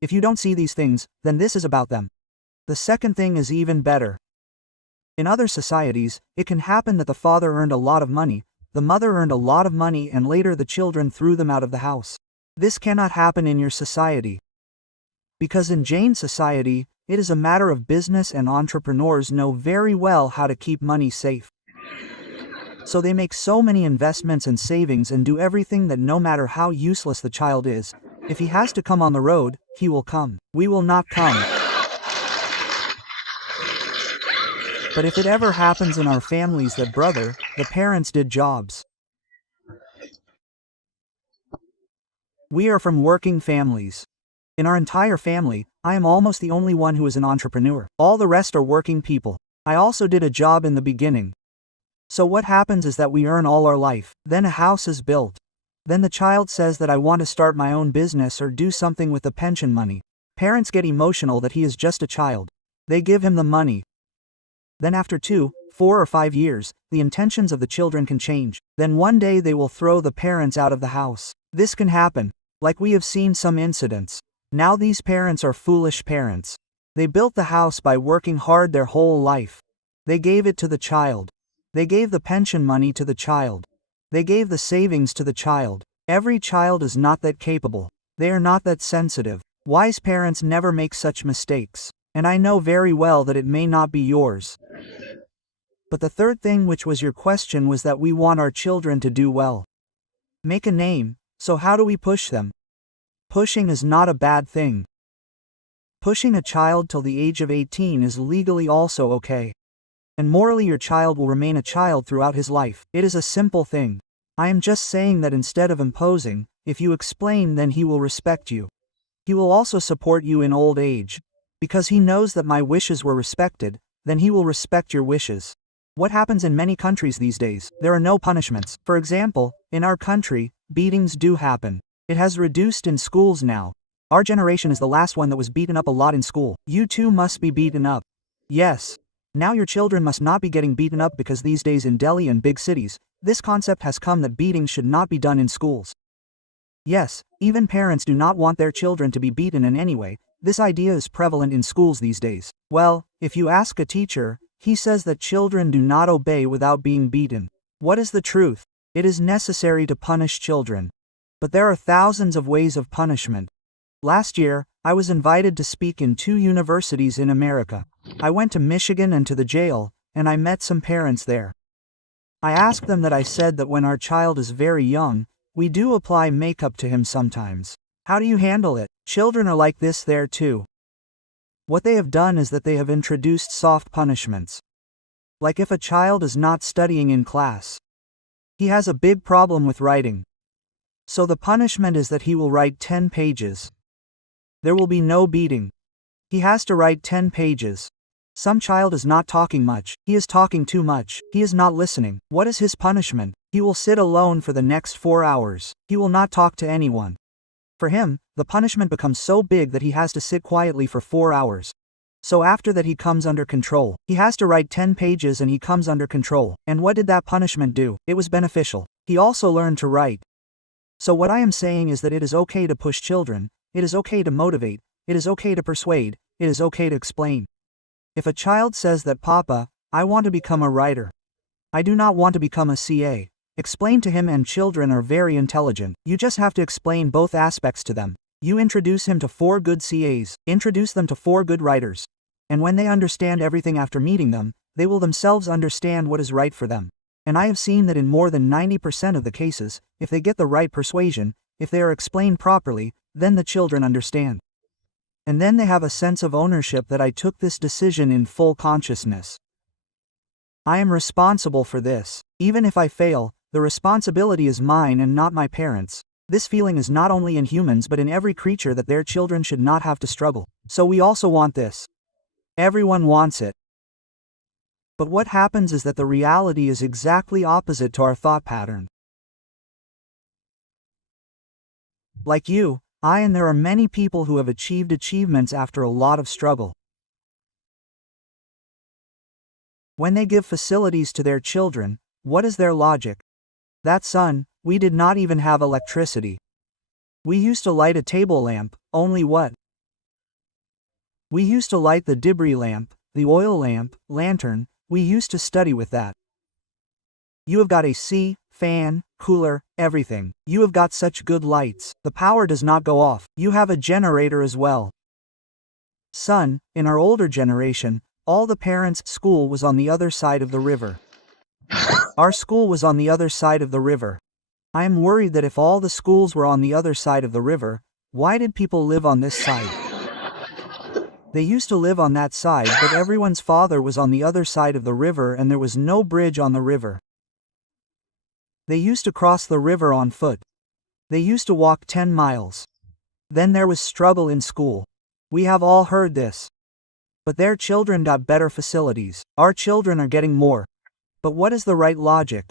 If you don't see these things, then this is about them. The second thing is even better. In other societies, it can happen that the father earned a lot of money, the mother earned a lot of money, and later the children threw them out of the house. This cannot happen in your society. Because in Jain society, it is a matter of business, and entrepreneurs know very well how to keep money safe. So they make so many investments and savings and do everything that no matter how useless the child is, if he has to come on the road, he will come. We will not come. But if it ever happens in our families that the parents did jobs. We are from working families. In our entire family, I am almost the only one who is an entrepreneur. All the rest are working people. I also did a job in the beginning. So what happens is that we earn all our life. Then a house is built. Then the child says that I want to start my own business or do something with the pension money. Parents get emotional that he is just a child. They give him the money. Then after 2, 4 or 5 years, the intentions of the children can change. Then one day they will throw the parents out of the house. This can happen. Like we have seen some incidents. Now these parents are foolish parents. They built the house by working hard their whole life. They gave it to the child. They gave the pension money to the child. They gave the savings to the child. Every child is not that capable. They are not that sensitive. Wise parents never make such mistakes. And I know very well that it may not be yours. But the third thing, which was your question, was that we want our children to do well. Make a name. So how do we push them? Pushing is not a bad thing. Pushing a child till the age of 18 is legally also okay. And morally your child will remain a child throughout his life. It is a simple thing. I am just saying that instead of imposing, if you explain, then he will respect you. He will also support you in old age. Because he knows that my wishes were respected, then he will respect your wishes. What happens in many countries these days? There are no punishments. For example, in our country, beatings do happen. It has reduced in schools now. Our generation is the last one that was beaten up a lot in school. You too must be beaten up. Yes. Now your children must not be getting beaten up, because these days in Delhi and big cities, this concept has come that beatings should not be done in schools. Yes, even parents do not want their children to be beaten in any way. This idea is prevalent in schools these days. Well, if you ask a teacher, he says that children do not obey without being beaten. What is the truth? It is necessary to punish children. But there are thousands of ways of punishment. Last year, I was invited to speak in 2 universities in America. I went to Michigan and to the jail, and I met some parents there. I asked them that I said that when our child is very young, we do apply makeup to him sometimes. How do you handle it? Children are like this there too. What they have done is that they have introduced soft punishments. Like if a child is not studying in class. He has a big problem with writing. So the punishment is that he will write 10 pages. There will be no beating. He has to write 10 pages. Some child is not talking much. He is talking too much. He is not listening. What is his punishment? He will sit alone for the next 4 hours. He will not talk to anyone. For him, the punishment becomes so big that he has to sit quietly for 4 hours. So after that he comes under control. He has to write 10 pages and he comes under control. And what did that punishment do? It was beneficial. He also learned to write. So what I am saying is that it is okay to push children, it is okay to motivate, it is okay to persuade, it is okay to explain. If a child says that, "Papa, I want to become a writer. I do not want to become a CA," explain to him, and children are very intelligent. You just have to explain both aspects to them. You introduce him to 4 good CAs, introduce them to 4 good writers. And when they understand everything after meeting them, they will themselves understand what is right for them. And I have seen that in more than 90% of the cases, if they get the right persuasion, if they are explained properly, then the children understand. And then they have a sense of ownership that I took this decision in full consciousness. I am responsible for this. Even if I fail, the responsibility is mine and not my parents'. This feeling is not only in humans but in every creature, that their children should not have to struggle. So we also want this. Everyone wants it. But what happens is that the reality is exactly opposite to our thought pattern. Like you, and there are many people who have achieved achievements after a lot of struggle. When they give facilities to their children, what is their logic? That son, we did not even have electricity. We used to light a table lamp, only what? We used to light the dibri lamp, the oil lamp, lantern, we used to study with that. You have got AC, fan, cooler, everything. You have got such good lights, the power does not go off. You have a generator as well. Son, in our older generation, all the parents' school was on the other side of the river. Our school was on the other side of the river. I am worried that if all the schools were on the other side of the river, why did people live on this side? They used to live on that side, but everyone's father was on the other side of the river and there was no bridge on the river. They used to cross the river on foot. They used to walk 10 miles. Then there was struggle in school. We have all heard this. But their children got better facilities. Our children are getting more. But what is the right logic?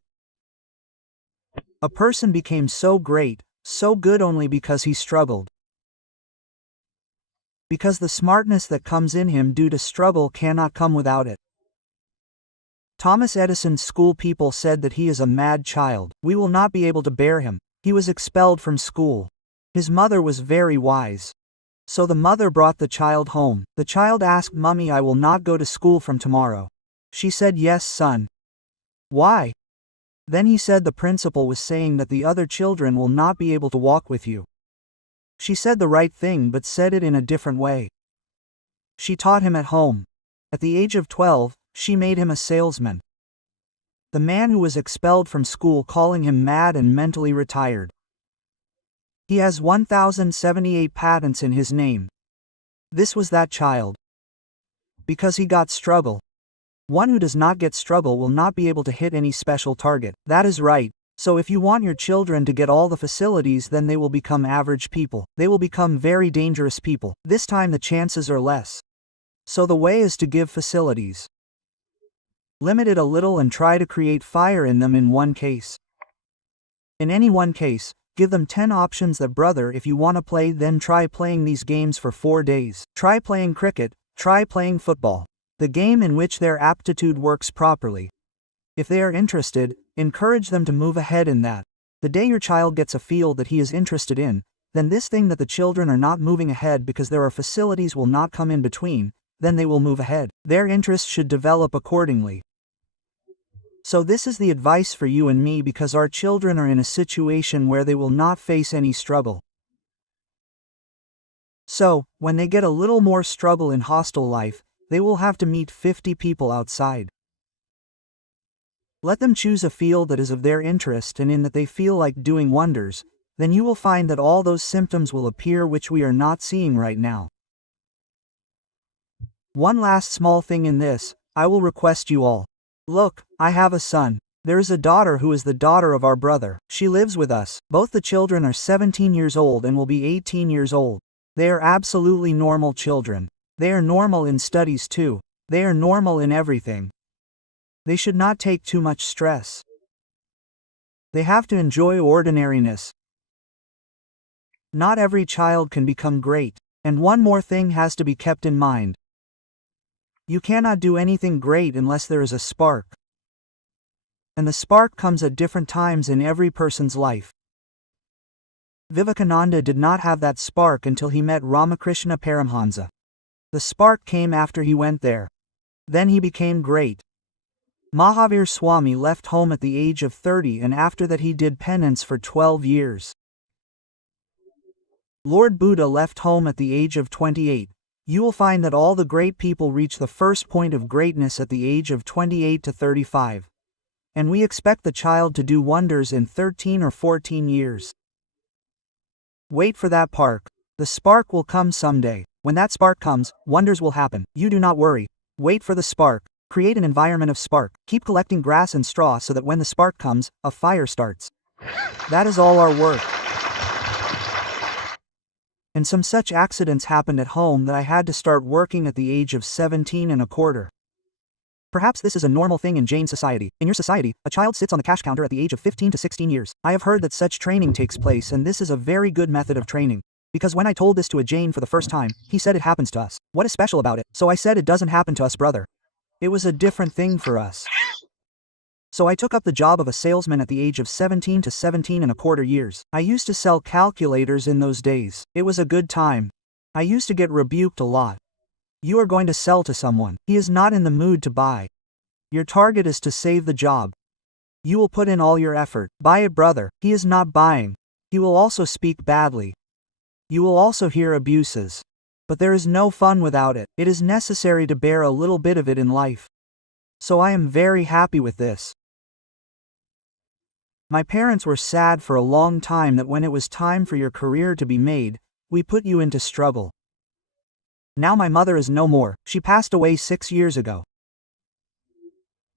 A person became so great, so good only because he struggled. Because the smartness that comes in him due to struggle cannot come without it. Thomas Edison's school people said that he is a mad child. We will not be able to bear him. He was expelled from school. His mother was very wise. So the mother brought the child home. The child asked, "Mummy, I will not go to school from tomorrow." She said, "Yes, son." "Why?" Then he said, "The principal was saying that the other children will not be able to walk with you." She said the right thing but said it in a different way. She taught him at home. At the age of 12, she made him a salesman. The man who was expelled from school calling him mad and mentally retired. He has 1,078 patents in his name. This was that child. Because he got struggle. One who does not get struggle will not be able to hit any special target. That is right. So if you want your children to get all the facilities, then they will become average people. They will become very dangerous people. This time the chances are less. So the way is to give facilities. Limit it a little and try to create fire in them in one case. In any one case, give them 10 options that brother, if you want to play, then try playing these games for 4 days. Try playing cricket, try playing football. The game in which their aptitude works properly. If they are interested, encourage them to move ahead in that. The day your child gets a field that he is interested in, then this thing that the children are not moving ahead because there are facilities will not come in between, then they will move ahead. Their interest should develop accordingly. So this is the advice for you and me because our children are in a situation where they will not face any struggle. So, when they get a little more struggle in hostel life, they will have to meet 50 people outside. Let them choose a field that is of their interest and in that they feel like doing wonders, then you will find that all those symptoms will appear which we are not seeing right now. One last small thing in this, I will request you all. Look, I have a son. There is a daughter who is the daughter of our brother. She lives with us. Both the children are 17 years old and will be 18 years old. They are absolutely normal children. They are normal in studies too. They are normal in everything. They should not take too much stress. They have to enjoy ordinariness. Not every child can become great. And one more thing has to be kept in mind. You cannot do anything great unless there is a spark. And the spark comes at different times in every person's life. Vivekananda did not have that spark until he met Ramakrishna Paramhansa. The spark came after he went there. Then he became great. Mahavir Swami left home at the age of 30 and after that he did penance for 12 years. Lord Buddha left home at the age of 28. You will find that all the great people reach the first point of greatness at the age of 28 to 35. And we expect the child to do wonders in 13 or 14 years. Wait for that spark. The spark will come someday. When that spark comes, wonders will happen. You do not worry. Wait for the spark. Create an environment of spark. Keep collecting grass and straw so that when the spark comes, a fire starts. That is all our work. And some such accidents happened at home that I had to start working at the age of 17 and a quarter. Perhaps this is a normal thing in Jain society. In your society, a child sits on the cash counter at the age of 15 to 16 years. I have heard that such training takes place and this is a very good method of training. Because when I told this to a Jain for the first time, he said it happens to us. What is special about it? So I said it doesn't happen to us, brother. It was a different thing for us. So I took up the job of a salesman at the age of 17 to 17 and a quarter years. I used to sell calculators in those days. It was a good time. I used to get rebuked a lot. You are going to sell to someone. He is not in the mood to buy. Your target is to save the job. You will put in all your effort. Buy it, brother. He is not buying. He will also speak badly. You will also hear abuses. But there is no fun without it. It is necessary to bear a little bit of it in life. So I am very happy with this. My parents were sad for a long time that when it was time for your career to be made, we put you into struggle. Now my mother is no more. She passed away 6 years ago.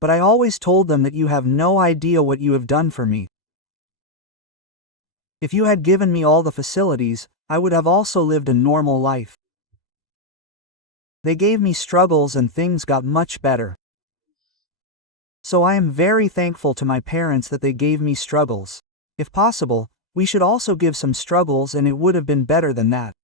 But I always told them that you have no idea what you have done for me. If you had given me all the facilities, I would have also lived a normal life. They gave me struggles and things got much better. So I am very thankful to my parents that they gave me struggles. If possible, we should also give some struggles and it would have been better than that.